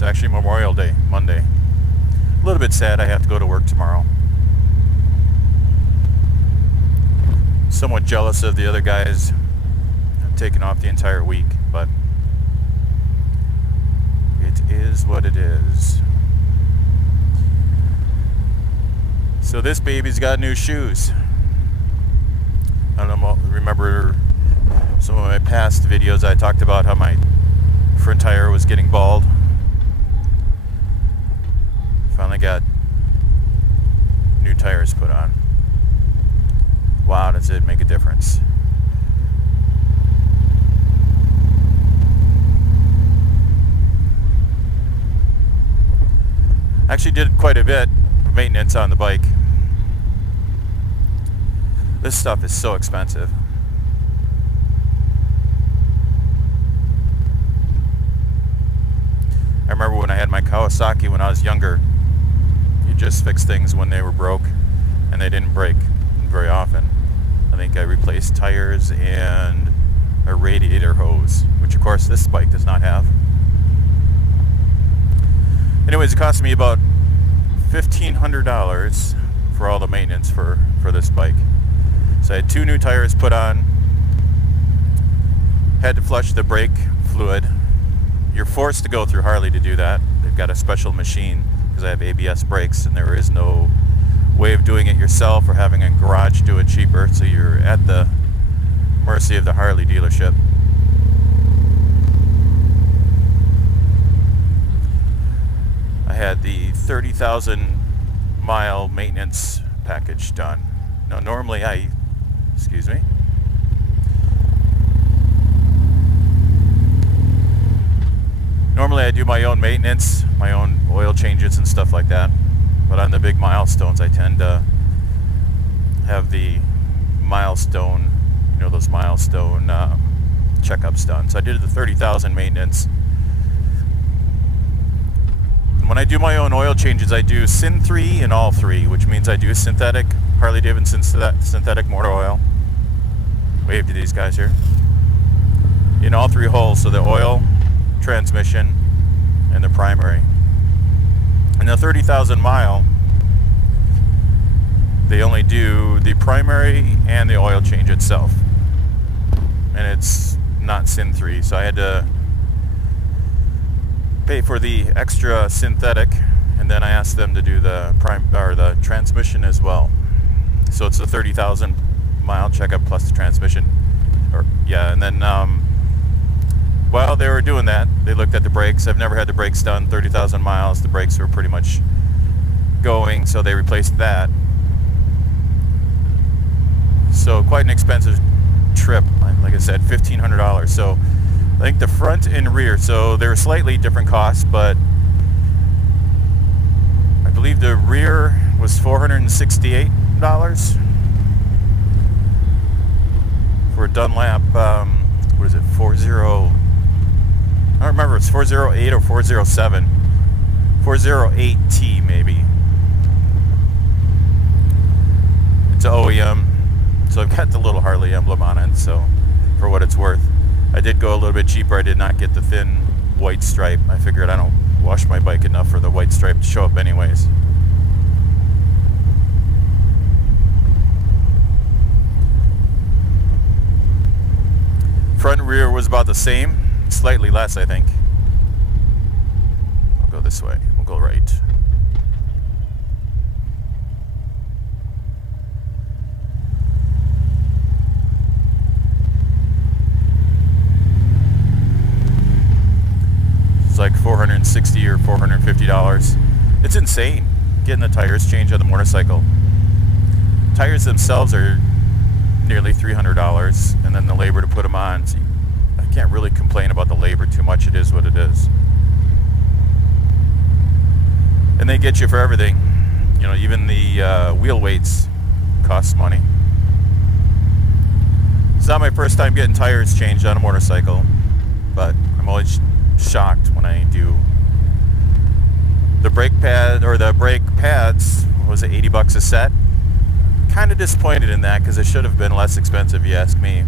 It's actually Memorial Day, Monday. A little bit sad I have to go to work tomorrow. Somewhat jealous of the other guys taking off the entire week, but it is what it is. So this baby's got new shoes. I don't know, remember some of my past videos I talked about how my front tire was getting bald. Finally got new tires put on. Wow, does it make a difference. Actually did quite a bit of maintenance on the bike. This stuff is so expensive. I remember when I had my Kawasaki when I was younger, you just fix things when they were broke and they didn't break very often. I think I replaced tires and a radiator hose, which of course this bike does not have. Anyways, it cost me about $1,500 for all the maintenance for this bike. So I had 2 new tires put on, had to flush the brake fluid. You're forced to go through Harley to do that. They've got a special machine because I have ABS brakes and there is no way of doing it yourself or having a garage do it cheaper, so you're at the mercy of the Harley dealership. I had the 30,000 mile maintenance package done. Now normally Normally I do my own maintenance, my own oil changes and stuff like that. But on the big milestones, I tend to have the milestone, those milestone checkups done. So I did the 30,000 maintenance. And when I do my own oil changes, I do Syn 3 in all 3, which means I do synthetic, Harley-Davidson synthetic motor oil. Wave to these guys here. In all 3 holes, so the oil, transmission, and the primary. And the 30,000 mile, they only do the primary and the oil change itself. And it's not Syn 3, so I had to pay for the extra synthetic, and then I asked them to do the the transmission as well. So it's a 30,000 mile checkup plus the transmission. And then while they were doing that, they looked at the brakes. I've never had the brakes done 30,000 miles. The brakes were pretty much going, so they replaced that. So quite an expensive trip. Like I said, $1,500. So I think the front and rear, so they're slightly different costs, but I believe the rear was $468 for a Dunlap, what is it, 40, I don't remember, it's 408 or 407. 408T maybe. It's an OEM. So I've got the little Harley emblem on it, so for what it's worth. I did go a little bit cheaper. I did not get the thin white stripe. I figured I don't wash my bike enough for the white stripe to show up anyways. Front and rear was about the same. Slightly less, I think. I'll go this way. We'll go right. It's like $460 or $450. It's insane getting the tires changed on the motorcycle. Tires themselves are nearly $300, and then the labor to put them on. So I can't really complain about the labor too much. It is what it is. And they get you for everything. Even the wheel weights cost money. It's not my first time getting tires changed on a motorcycle, but I'm always shocked when I do. The brake pad, or the brake pads, was it $80 a set? Kind of disappointed in that because it should have been less expensive, if you ask me.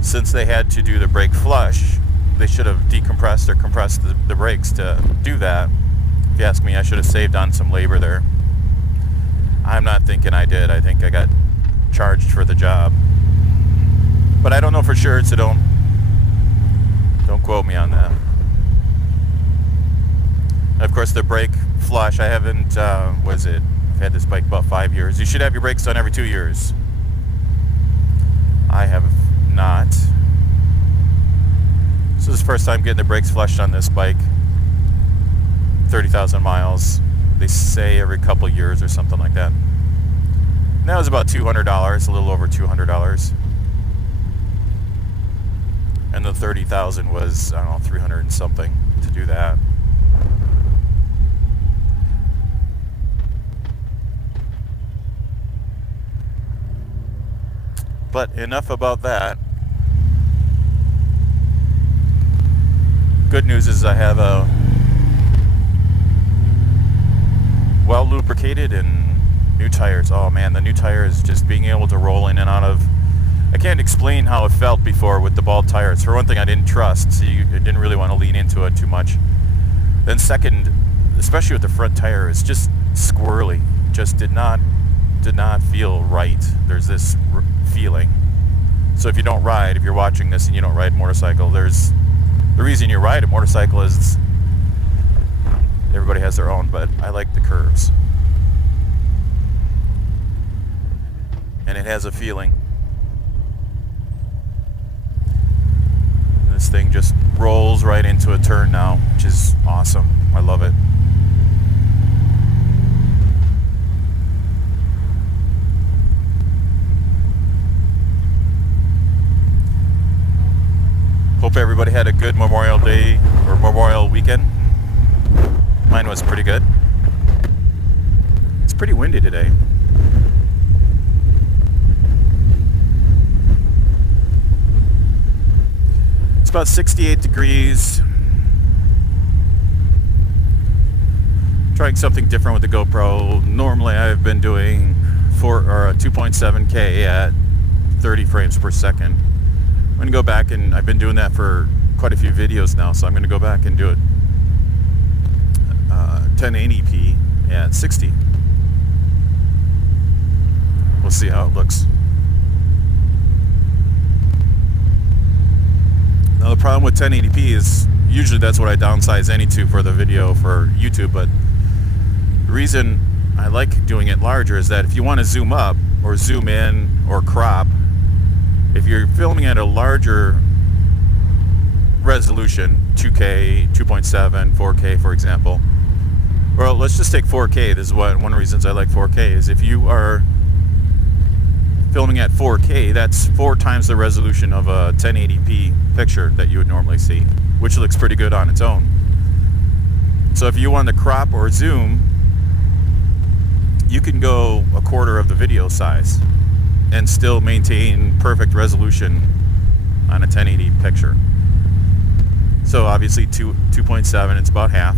Since they had to do the brake flush, they should have decompressed or compressed the brakes to do that. If you ask me, I should have saved on some labor there. I'm not thinking I did. I think I got charged for the job. But I don't know for sure, so don't quote me on that. Of course, the brake flush, I haven't, I've had this bike about 5 years. You should have your brakes done every 2 years. I have not. This is the first time getting the brakes flushed on this bike. 30,000 miles. They say every couple years or something like that. And that was about $200, a little over $200. And the 30,000 was, I don't know, 300 and something to do that. But enough about that. Good news is I have a well lubricated and new tires. Oh man, the new tires, just being able to roll in and out of. I can't explain how it felt before with the bald tires. For one thing, I didn't trust, so I didn't really want to lean into it too much. Then second, especially with the front tire, it's just squirrely. Just did not feel right. There's this feeling. So if you don't ride, if you're watching this and you don't ride a motorcycle, there's the reason you ride a motorcycle is everybody has their own, but I like the curves. And it has a feeling. This thing just rolls right into a turn now, which is awesome. I love it. Hope everybody had a good Memorial Day or Memorial weekend. Mine was pretty good. It's pretty windy today. It's about 68 degrees. Trying something different with the GoPro. Normally I've been doing 2.7K at 30 frames per second. I'm going to go back, and I've been doing that for quite a few videos now, so I'm going to go back and do it 1080p at 60. We'll see how it looks. Now the problem with 1080p is usually that's what I downsize any to for the video for YouTube, but the reason I like doing it larger is that if you want to zoom up or zoom in or crop, if you're filming at a larger resolution, 2K, 2.7, 4K for example, well, let's just take 4K. This is one of the reasons I like 4K is if you are filming at 4K, that's 4 times the resolution of a 1080p picture that you would normally see, which looks pretty good on its own. So if you want to crop or zoom, you can go a quarter of the video size and still maintain perfect resolution on a 1080 picture. So obviously 2.7, it's about half.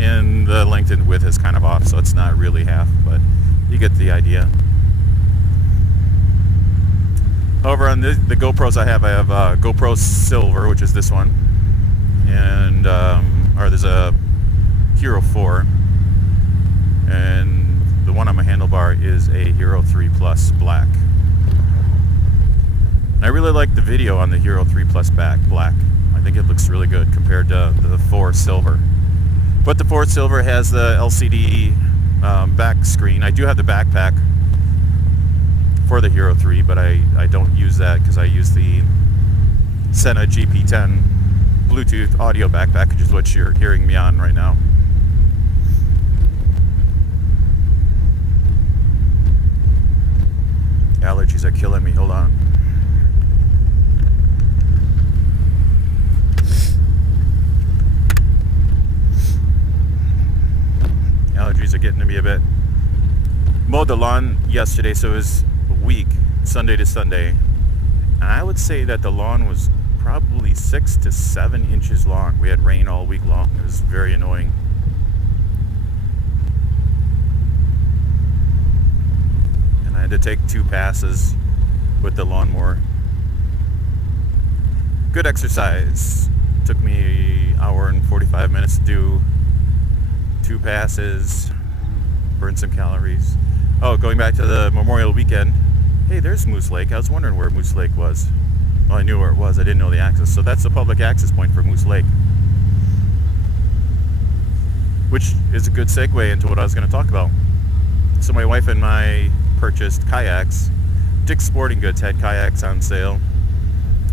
And the length and width is kind of off, so it's not really half, but you get the idea. However, on the GoPros I have GoPro Silver, which is this one, and there's a Hero 4, and the one on my handlebar is a Hero 3 Plus Black. And I really like the video on the Hero 3 Plus Black. I think it looks really good compared to the 4 Silver. But the 4 Silver has the LCD back screen. I do have the backpack for the Hero 3, but I don't use that because I use the Sena GP10 Bluetooth audio backpack, which is what you're hearing me on right now. Allergies are killing me. Hold on. Allergies are getting to me a bit. Mowed the lawn yesterday, so it was a week, Sunday to Sunday. And I would say that the lawn was probably 6 to 7 inches long. We had rain all week long. It was very annoying. I had to take 2 passes with the lawnmower. Good exercise. Took me an hour and 45 minutes to do 2 passes, burn some calories. Oh, going back to the Memorial Weekend. Hey, there's Moose Lake. I was wondering where Moose Lake was. Well, I knew where it was. I didn't know the access. So that's the public access point for Moose Lake, which is a good segue into what I was going to talk about. So my wife and I purchased kayaks. Dick's Sporting Goods had kayaks on sale.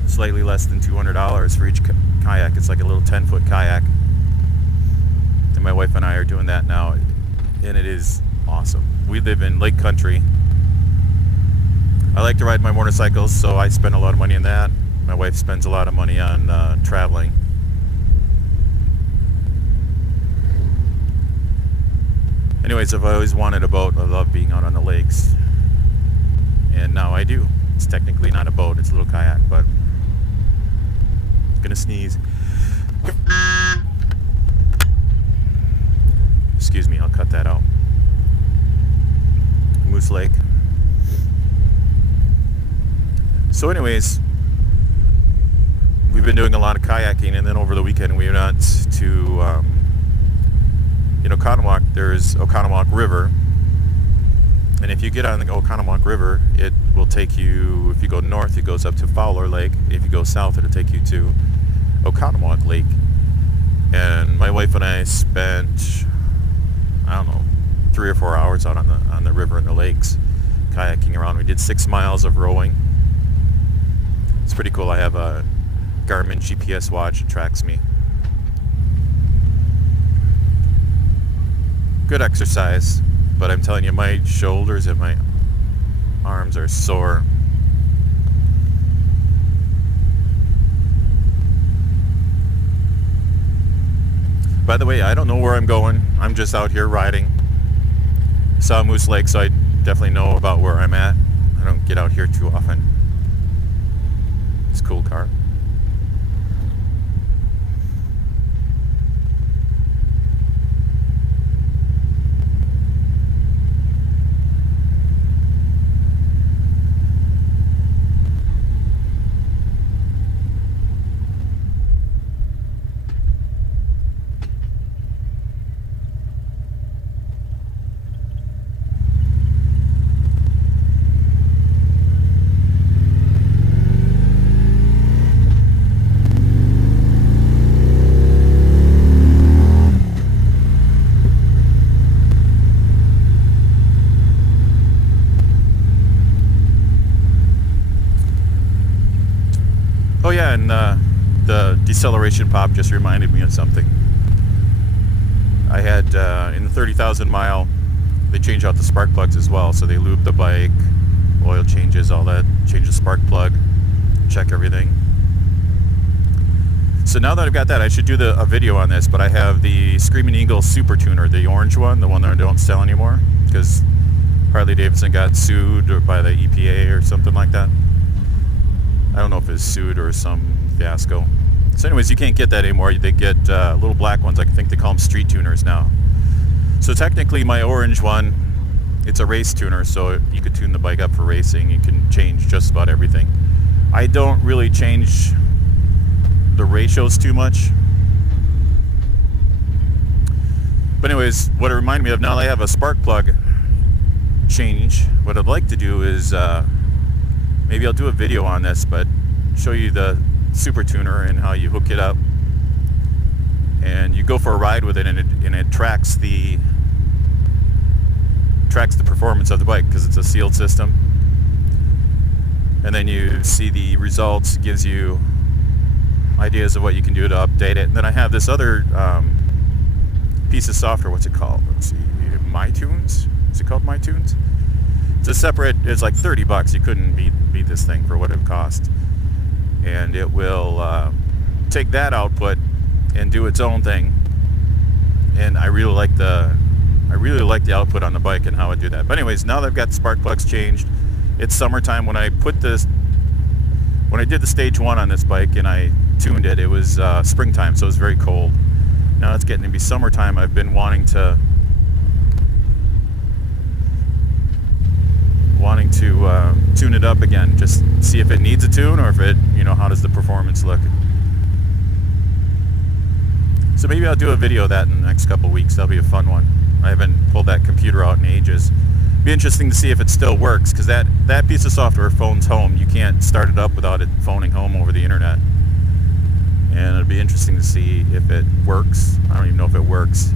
Slightly less than $200 for each kayak. It's like a little 10-foot kayak. And my wife and I are doing that now, and it is awesome. We live in lake country. I like to ride my motorcycles, so I spend a lot of money on that. My wife spends a lot of money on traveling. Anyways, I've always wanted a boat. I love being out on the lakes, and now I do. It's technically not a boat, it's a little kayak, but I'm gonna sneeze. Excuse me, I'll cut that out. Moose Lake. So anyways, we've been doing a lot of kayaking, and then over the weekend we went to in Oconomowoc. There's Oconomowoc River, and if you get on the Oconomowoc River, it will take you, if you go north, it goes up to Fowler Lake. If you go south, it'll take you to Oconomowoc Lake. And my wife and I spent, I don't know, 3 or 4 hours out on the river and the lakes, kayaking around. We did 6 miles of rowing. It's pretty cool. I have a Garmin GPS watch that tracks me. Good exercise, but I'm telling you, my shoulders and my arms are sore. By the way, I don't know where I'm going. I'm just out here riding. Saw Moose Lake, so I definitely know about where I'm at. I don't get out here too often. It's a cool car. Oh yeah, and the deceleration pop just reminded me of something. I had, in the 30,000 mile, they change out the spark plugs as well. So they lube the bike, oil changes, all that, change the spark plug, check everything. So now that I've got that, I should do a video on this, but I have the Screaming Eagle Super Tuner, the orange one, the one that I don't sell anymore, because Harley-Davidson got sued by the EPA or something like that. I don't know if it's sued or some fiasco. So anyways, you can't get that anymore. They get little black ones. I think they call them street tuners now. So technically my orange one, it's a race tuner, so you could tune the bike up for racing. You can change just about everything. I don't really change the ratios too much. But anyways, what it reminded me of, now that I have a spark plug change, what I'd like to do is maybe I'll do a video on this, but show you the Super Tuner and how you hook it up, and you go for a ride with it, and it tracks the performance of the bike because it's a sealed system. And then you see the results, gives you ideas of what you can do to update it. And then I have this other piece of software. What's it called? Let's see, MyTunes. Is it called MyTunes? It's a separate, it's like $30. You couldn't beat this thing for what it cost. And it will take that output and do its own thing. And I really like the output on the bike and how it do that. But anyways, now that I've got the spark plugs changed, it's summertime. When I did the stage 1 on this bike and I tuned it, it was springtime, so it was very cold. Now it's getting to be summertime. I've been wanting to tune it up again, just see if it needs a tune or if it, how does the performance look. So maybe I'll do a video of that in the next couple weeks. That'll be a fun one. I haven't pulled that computer out in ages. Be interesting to see if it still works, because that piece of software phones home. You can't start it up without it phoning home over the internet. And it'll be interesting to see if it works. I don't even know if it works.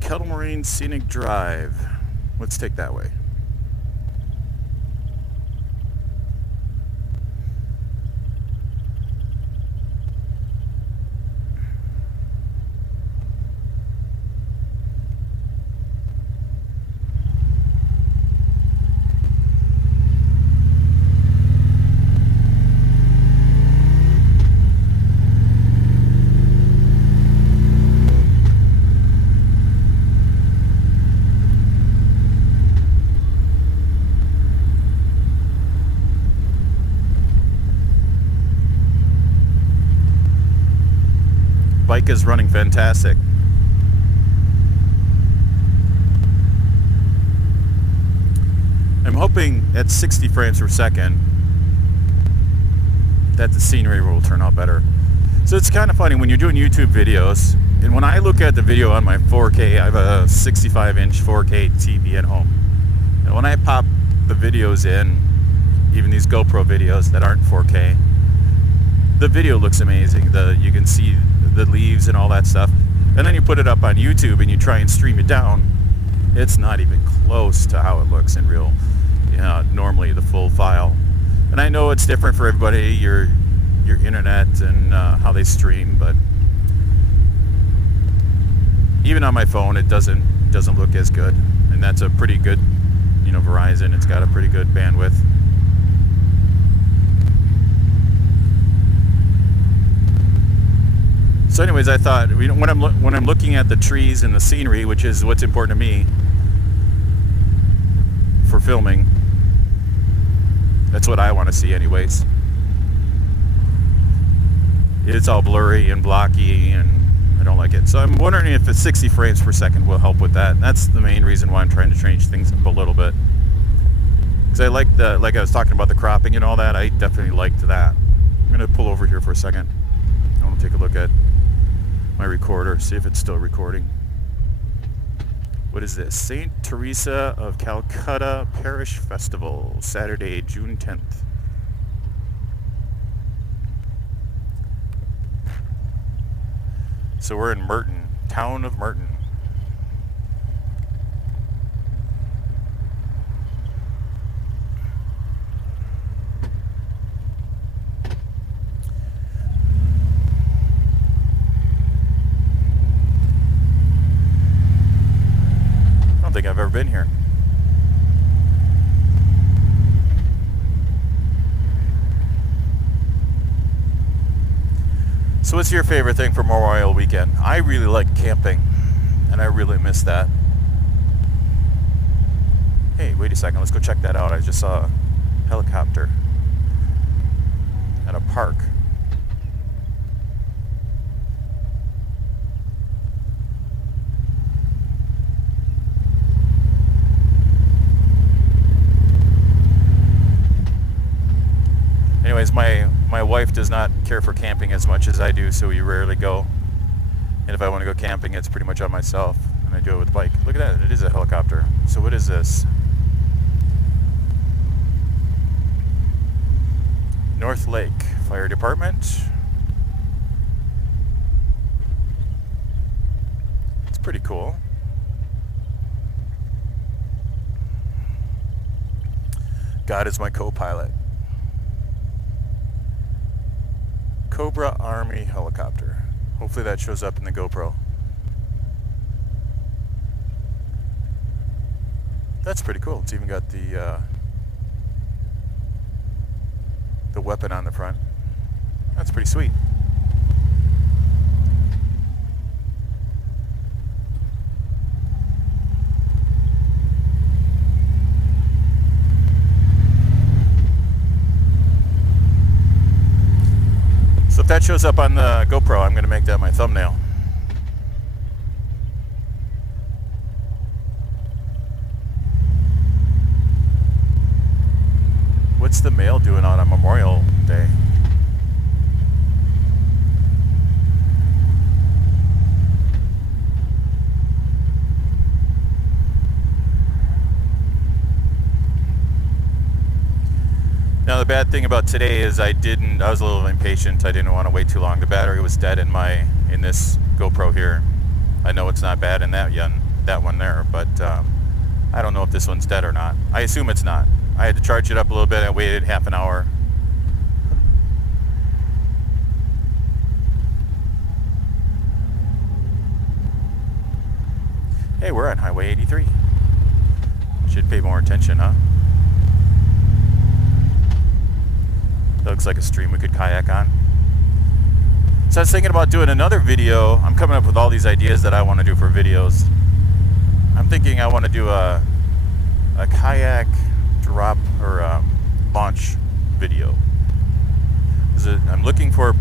Kettle Moraine Scenic Drive. Let's take that way. Bike is running fantastic. I'm hoping at 60 frames per second that the scenery will turn out better. So it's kind of funny when you're doing YouTube videos, and when I look at the video on my 4K, I have a 65-inch 4K TV at home. And when I pop the videos in, even these GoPro videos that aren't 4K, the video looks amazing. You can see the leaves and all that stuff. And then you put it up on YouTube and you try and stream it down. It's not even close to how it looks in real, normally the full file. And I know it's different for everybody, your internet and how they stream, but even on my phone it doesn't look as good. And that's a pretty good, Verizon. It's got a pretty good bandwidth. So anyways, I thought when I'm looking at the trees and the scenery, which is what's important to me for filming, that's what I want to see anyways. It's all blurry and blocky and I don't like it. So I'm wondering if the 60 frames per second will help with that. And that's the main reason why I'm trying to change things up a little bit. Because I like like I was talking about the cropping and all that, I definitely liked that. I'm going to pull over here for a second. I want to take a look at my recorder, see if it's still recording. What is this? St. Teresa of Calcutta Parish Festival, Saturday, June 10th. So we're in Merton, town of Merton. I don't think I've ever been here. So what's your favorite thing for Memorial Weekend? I really like camping, and I really miss that. Hey, wait a second, let's go check that out. I just saw a helicopter at a park. Anyways, my wife does not care for camping as much as I do, so we rarely go. And if I want to go camping, it's pretty much on myself, and I do it with the bike. Look at that, it is a helicopter. So what is this? North Lake Fire Department. It's pretty cool. God is my co-pilot. Cobra Army helicopter. Hopefully that shows up in the GoPro. That's pretty cool. It's even got the weapon on the front. That's pretty sweet. So that shows up on the GoPro, I'm going to make that my thumbnail. What's the mail doing on a Memorial Day? Now the bad thing about today is I was a little impatient. I didn't want to wait too long. The battery was dead in this GoPro here. I know it's not bad in that one there, but I don't know if this one's dead or not. I assume it's not. I had to charge it up a little bit. I waited half an hour. Hey, we're on Highway 83. Should pay more attention, huh? That looks like a stream we could kayak on. So I was thinking about doing another video. I'm coming up with all these ideas that I want to do for videos. I'm thinking I want to do a kayak drop or launch video. I'm looking for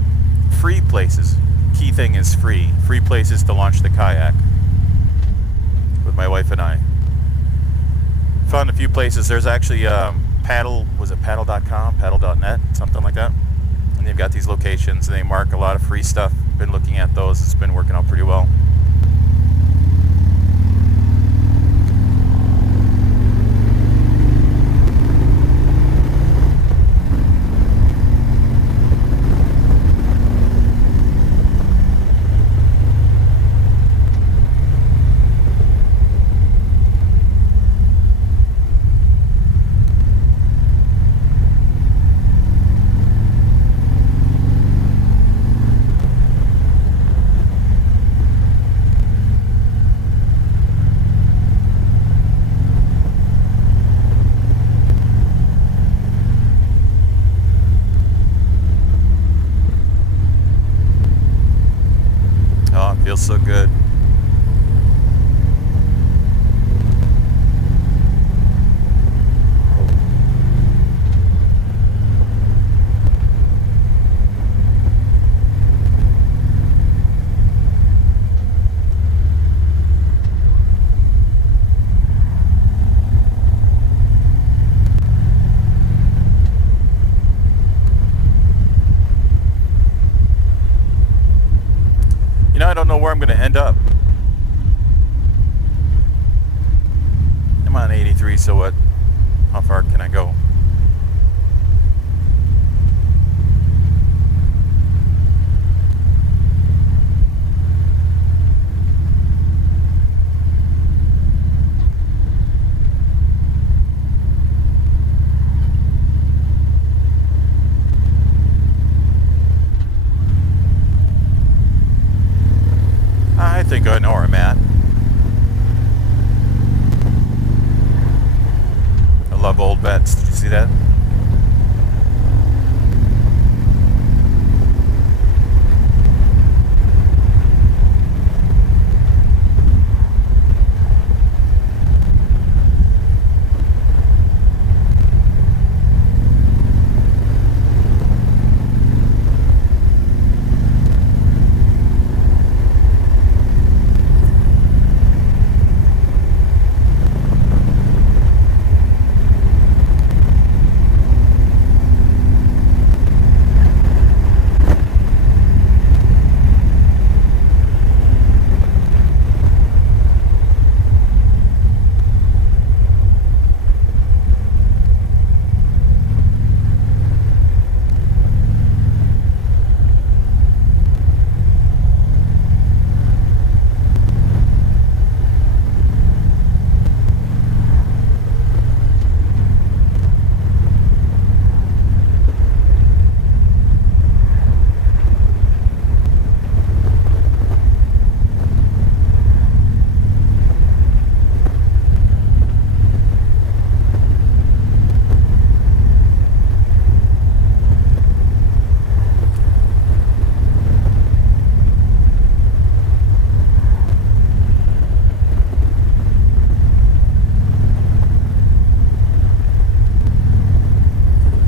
free places. Key thing is free places to launch the kayak with my wife and I. Found a few places. There's actually paddle.com, paddle.net, something like that. And they've got these locations and they mark a lot of free stuff. Been looking at those. It's been working out pretty well. Feels so good. I don't know where I'm going to end up. I'm on 83, so what? How far can I go? I think I know where I'm at. I love old vets. Did you see that?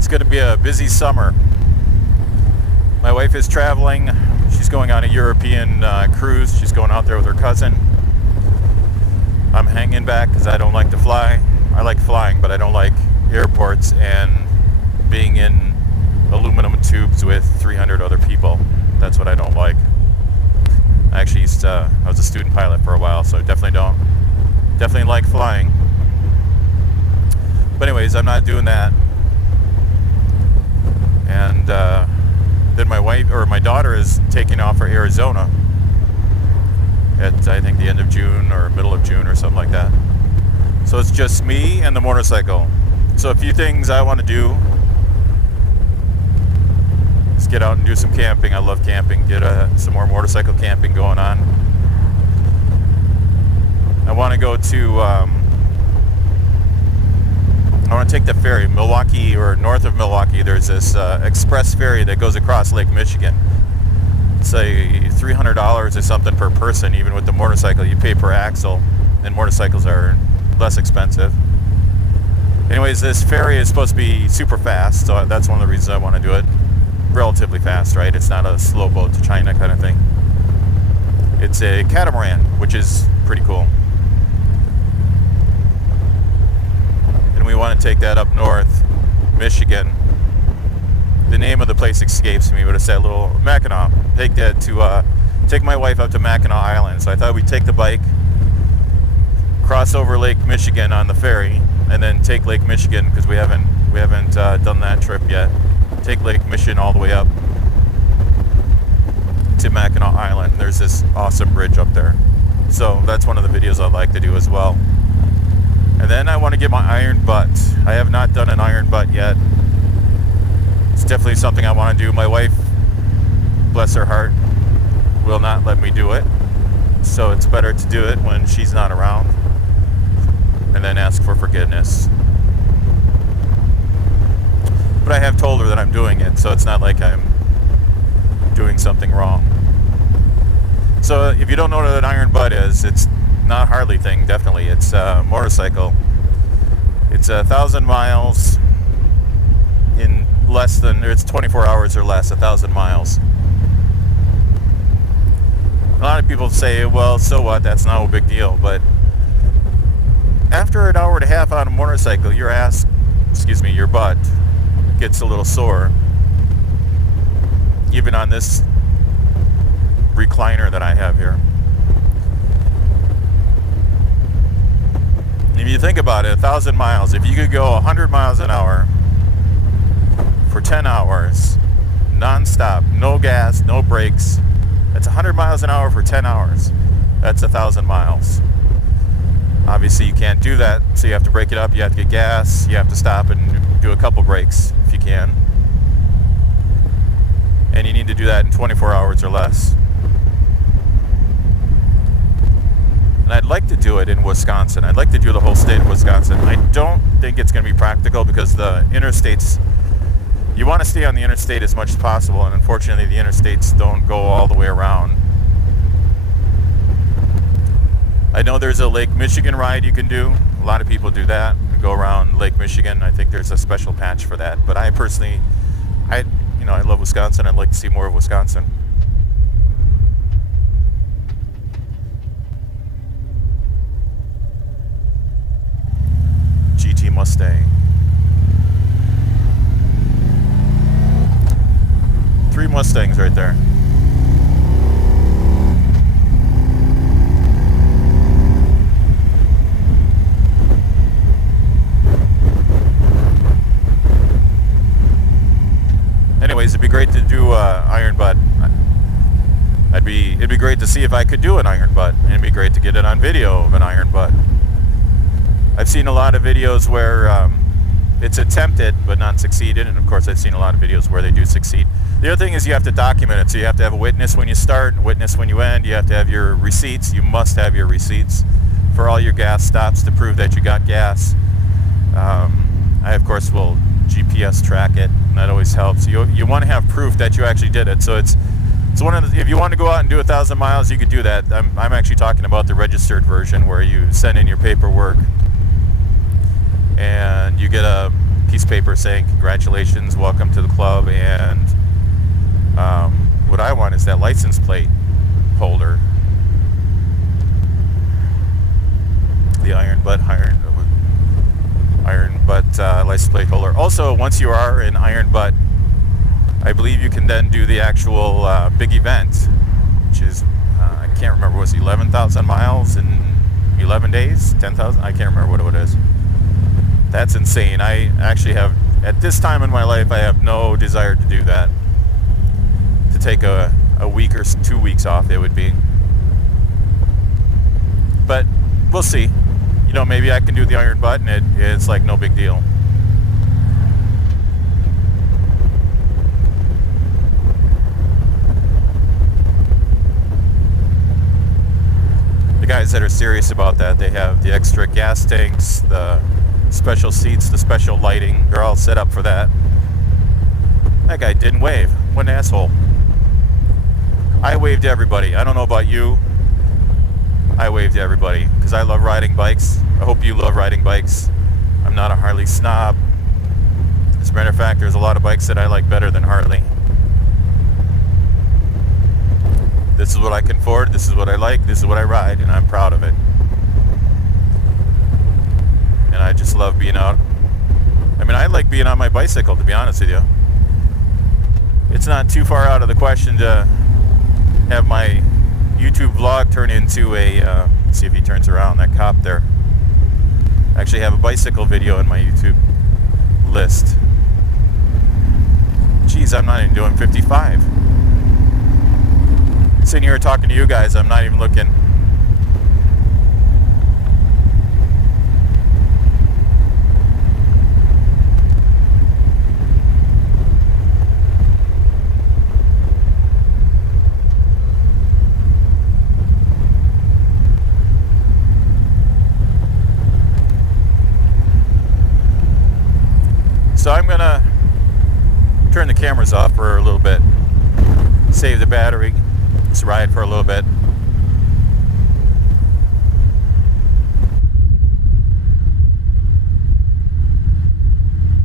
Going to be a busy summer. My wife wife is traveling. She's going on a European cruise. She's going out there with her cousin. I'm hanging back because I don't like to fly. I like flying, but I don't like airports and being in aluminum tubes with 300 other people. That's what I don't like. I actually I was a student pilot for a while, so I definitely like flying. But anyways, I'm not doing that. And then my daughter is taking off for Arizona at, I think, the end of June or middle of June or something like that. So it's just me and the motorcycle. So a few things I want to do is get out and do some camping. I love camping. Get some more motorcycle camping going on. I want to go to I want to take the ferry, Milwaukee, or north of Milwaukee. There's this express ferry that goes across Lake Michigan. It's $300 or something per person. Even with the motorcycle, you pay per axle, and motorcycles are less expensive. Anyways, this ferry is supposed to be super fast, so that's one of the reasons I want to do it. Relatively fast, right? It's not a slow boat to China kind of thing. It's a catamaran, which is pretty cool. And we want to take that up north, Michigan. The name of the place escapes me, but it's that little Mackinac. Take that to take my wife up to Mackinac Island. So I thought we'd take the bike, cross over Lake Michigan on the ferry, and then take Lake Michigan, because we haven't done that trip yet. Take Lake Michigan all the way up to Mackinac Island. There's this awesome bridge up there. So that's one of the videos I'd like to do as well. And then I want to get my iron butt. I have not done an iron butt yet. It's definitely something I want to do. My wife, bless her heart, will not let me do it. So it's better to do it when she's not around and then ask for forgiveness. But I have told her that I'm doing it, so it's not like I'm doing something wrong. So if you don't know what an iron butt is, it's not a Harley thing, definitely. It's a motorcycle. It's 1,000 miles in less than, it's 24 hours or less, 1,000 miles. A lot of people say, well, so what, that's not a big deal, but after an hour and a half on a motorcycle, your butt gets a little sore. Even on this recliner that I have here. If you think about it, 1,000 miles, if you could go 100 miles an hour for 10 hours, non-stop, no gas, no brakes, that's 100 miles an hour for 10 hours. That's 1,000 miles. Obviously you can't do that, so you have to break it up. You have to get gas, you have to stop and do a couple breaks if you can. And you need to do that in 24 hours or less. And I'd like to do it in Wisconsin. I'd like to do the whole state of Wisconsin. I don't think it's going to be practical because the interstates, you want to stay on the interstate as much as possible, and unfortunately the interstates don't go all the way around. I know there's a Lake Michigan ride you can do. A lot of people do that, go around Lake Michigan. I think there's a special patch for that. But I personally, I love Wisconsin. I'd like to see more of Wisconsin. GT Mustang. 3 Mustangs right there. Anyways, it'd be great to do iron butt. It'd be great to see if I could do an iron butt, and it'd be great to get it on video of an iron butt. I've seen a lot of videos where it's attempted but not succeeded, and of course I've seen a lot of videos where they do succeed. The other thing is you have to document it, so you have to have a witness when you start, a witness when you end. You have to have your receipts. You must have your receipts for all your gas stops to prove that you got gas. I of course will GPS track it, and that always helps. You want to have proof that you actually did it. So it's one of the, if you want to go out and do 1,000 miles, you could do that. I'm actually talking about the registered version where you send in your paperwork and you get a piece of paper saying congratulations, welcome to the club, and is that license plate holder. The iron butt license plate holder. Also, once you are in iron butt, I believe you can then do the actual big event, which is I can't remember, was 11,000 miles in 11 days, 10,000. I can't remember what it is. That's insane. I actually have, at this time in my life, I have no desire to do that. To take a week or 2 weeks off, it would be. But we'll see. You know, maybe I can do the iron butt and it's like no big deal. The guys that are serious about that, they have the extra gas tanks, the special seats, the special lighting. They're all set up for that. That guy didn't wave. What an asshole. I waved to everybody. I don't know about you. I wave to everybody because I love riding bikes. I hope you love riding bikes. I'm not a Harley snob. As a matter of fact, there's a lot of bikes that I like better than Harley. This is what I can afford, this is what I like, this is what I ride, and I'm proud of it. And I just love being out. I mean, I like being on my bicycle, to be honest with you. It's not too far out of the question to have my YouTube vlog turn into a, let's see if he turns around, that cop there. I actually have a bicycle video in my YouTube list. Jeez, I'm not even doing 55. Sitting here talking to you guys, I'm not even looking. So I'm gonna turn the cameras off for a little bit, save the battery, just ride for a little bit.